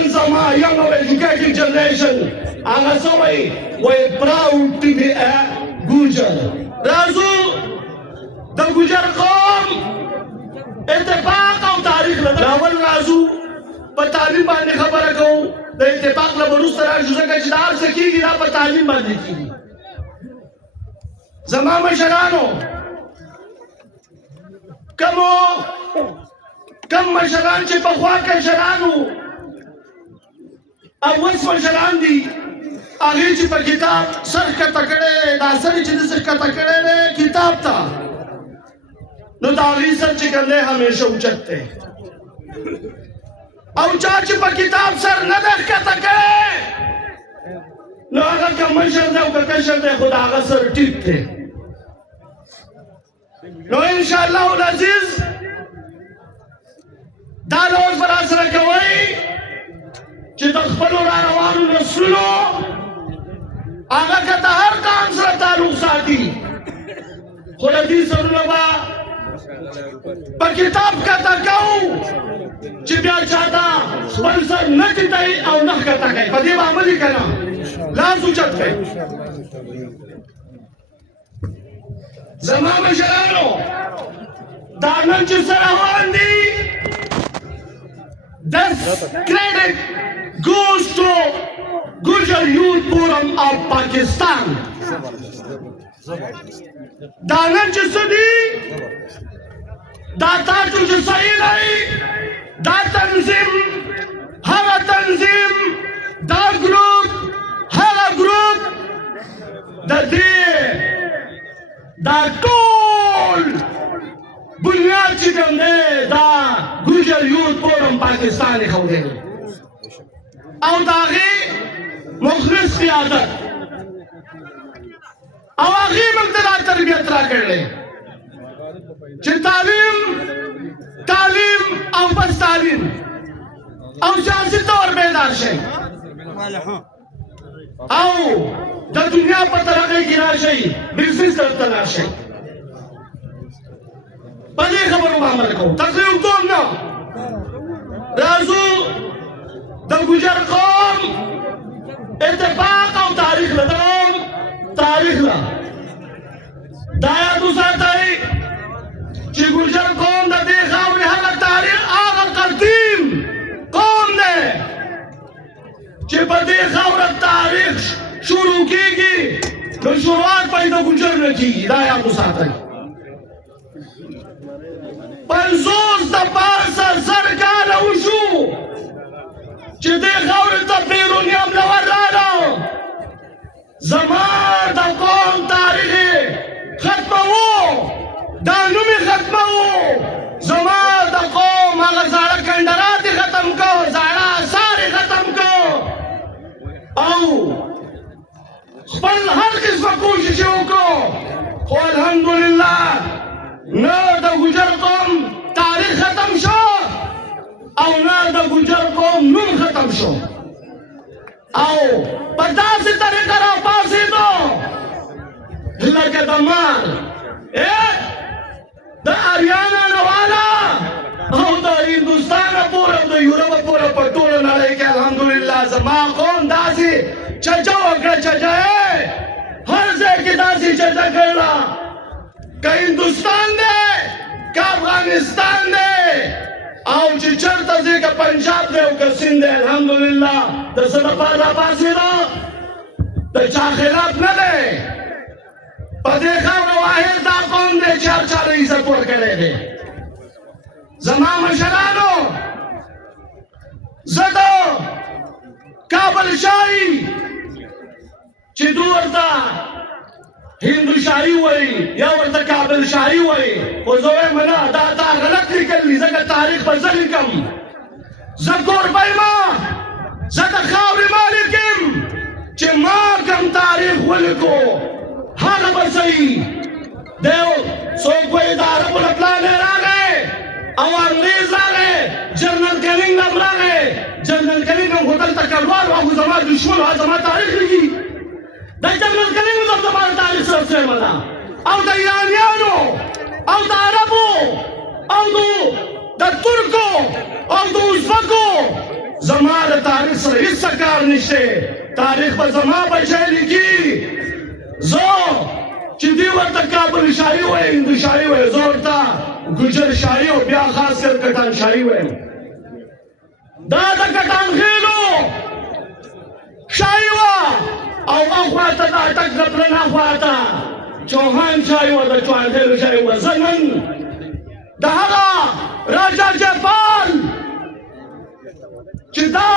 نن زما young or educated generation هغه څه وایي proud to be a ګوجر. راځو د ګوجر قوم اتفاق او تاریخ لري. اول راځو په تعلیم باندې خبره کوو. د اتفاق نه وروسته راشو ځکه چې دا هر څه کېږي دا په تعلیم باندې کېږي. زما مشرانو کم مشران چې پخوا کشرانو او اوس مشران دي هغې چې په کتاب سر ښکته کړی دا سر چې داسې ښکته کړی دی کتاب ته نو د هغې سر چې کوم دی همیشه اوچت دی او چا چې په کتاب سر نه دی ښکته کړی نو هغه که مشر دی او که کشر دی خو د هغه سر ټیټ دی. نو انشاءالله العزیز دا لوز به راسره کوئ چې د خپلو راروانو نسلونو هغه که د هر قام سره تعلق ساتي خو د دې سرونه به په کتاب کته کوو چې بیا چاته خپل سر نه ټیټوي او نه ښکته کوي. په دې به عمل یې که نه لاس اوچت کوي. زما مشرانو دا نن چې څه روان دي this credit goes to Gujar Youth Forum of Pakistan. دا نن چې څه دي دا تاسو چې صحیح دی دا تنظیم هغه تنظیم دا ګروپ هغه ګروپ د دې دا ټول بنیاد چې کوم دی دا ګوجر یوث فورم پاکستان یې ښودی او د هغې مخلص قیادت او هغې موږ ته دا تربیت راکړلی چې تعلیم او بس تعلیم او سیاسي طور بیدار شئ او د دنیا په ترقۍ کې راشئ بزنس طرف ته لاړ شئ. په دې خبرو به عمل کوو. تقریر اوږدوم نه. راځو د ګوجر قوم اتفاق او تاریخ له تاریخ له دا یاد وساتئ چې ګوجر قوم د دې خاورې هغه تاریخ هغه قدیم قوم دی چې په دې خاوره تاریخ شروع کېږي نو شروعات به د ګوجر نه کېږي. دا یاد وساتئ. 50 د پاسه زر کاله وشو چې دې خاورې ته بیروني حملور راغله. زما د قوم تاریخ یې ختموو دا نوم یې ختموو. زما د قوم هغه زاړه کنډرات یې ختم کو زاړه آثار یې ختم کو او خپل هر قسمه کوشش یې وکړو خو الحمدلله نه د ګوجر قوم تاریخ ختم شو او نه د ګوجر قوم نوم ختم شو او په داسې طریقه راپاڅېدو لکه د مار د اریانا نه والا او د هندوستانه پورې او د یورپ پورې په ټوله نړۍ کې الحمدلله زما قوم داسې چجه وکړه چجه هر ځای کې داسې چجه کړله که هندوستان دی که افغانستان دی او چې چېرته ځې که پنجاب دی او که سند دی الحمدلله د څه دپاره راپاڅېده د چا خلاف نه دی. په دې خاوره واحد دا قوم دی چې هر چا له عزت ورکړی دی. زما مشرانو زه د کابل شاهي چې دوی ورته هندو شاهي وایي یا ورته کابل شاهي وایي خو زه وایم نه دا تا غلط لیکلي ځکه تاریخ به زه لیکم. زه کوربه یم زه د خاورې مالک یم چې ما کوم تاریخ ولیکو هغه به صحیح دی. څوک وایي د عربو له پلانې راغی او انګریز راغی جنرل کنینګ هم راغی. جنرل کنینګ هم خو دلته کډوال و خو زما دشمن و زما تاریخ لیکي. د جنرل کنینګ هم زما د تاریخ سره څېړمه ده او د ایرانیانو او د عربو او د ترکو او د ازبکو زما د تاریخ سره هیڅ کار نشته. تاریخ به زما بچی لیکي. زه چې دوی ورته کابل شاهي وایي، هندو شاهي وایي، زه ورته ګوجر شاهي او بیا خاص کر کټان شاهي وایم. دا د کټان خېلو شاهي وه او اخواته د اټک د پلن اخواته چوهان شاهي وه، د چوهان خېلو شاهي وه. زه نن د هغه راجا جیپال چې دا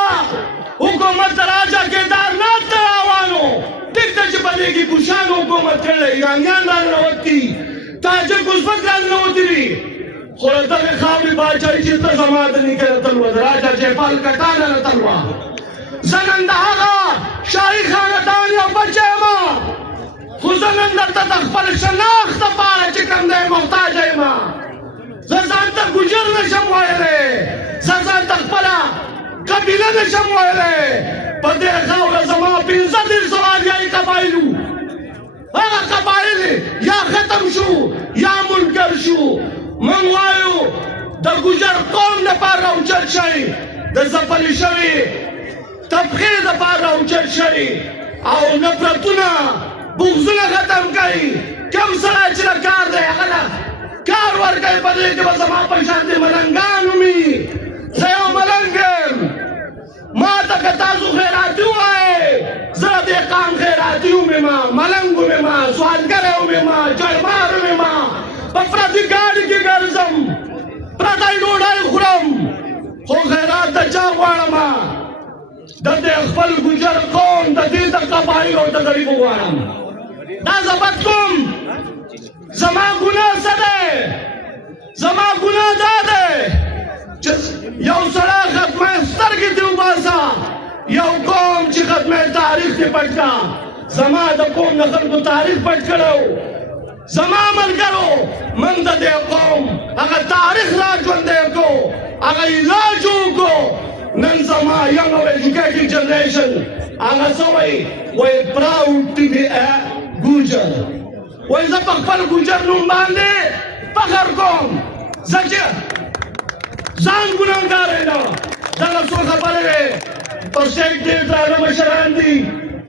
حکومت راجا کیدارناتھ ته روانو، ټیک ده چې په دې کې کوشانو حکومت کړی، ایرانیان راننوتي، تاجک ازبک راننوتي دي، خو له دغې خاورې باچایي چې ته زما د نیکه اتل وه، د راجا جیپال کټانه اتل وه. زه نن د هغه شاهي خاندان یو بچی یم، خو زه نن درته د خپل شناخت دپاره چې کوم دی محتاجه یم. زه ځان ته ګوجر نشم ویلی، زه ځان ته خپله قبیله نشم ویلی. په دې خاوره زما 15 سوالیایي قبایل وو. هغه قبایل یا ختم شو یا منکر شو. موږ وایو د ګوجر قوم دپاره راوچت شئ، د ځپلې شوي طبقې دپاره راوچت شئ او نفرتونه بغضونه ختم کړئ. کوم سړی چې له کار دی هغه له کار ورکوي. په دې کې به زما په شانتې ملنګان ومي. زه یو ملنګ یم. ما ته که تاسو خیراتي ووایئ، زه د دې قام خیراتي ومېما، ملنګ ومېما، سوالګری ومېما، جایمار ومېما، په پردي ګاډي کې ګرځم، پردی ډوډۍ خورم، خو خیرات د چا غواړمه؟ د دې خپل ګوجر قوم، د دې د قبایلو او د غریبو غواړم. دا زه بد کوم. زما ګناه څه دی؟ زما ګناه دا دی چې یو سړی ختمه سترګې دې وباسه، یو قوم چې ختمه تاریخ دې پټ کړه. زما د قوم د خلکو تاریخ پټ کړی و. زما ملګرو، موږ د دې قوم هغه تاریخ را ژوندی کړو، هغه علاج وکړو. نن زما young او educated generation هغه څه وایي، وایي proud to be a ګوجر. وایي زه په خپل ګوجر نوم باندې فخر کوم. زه چې ځان ګناهګار یم. دغه څو خبرې پر سټیج ډېر درانه مشران دي.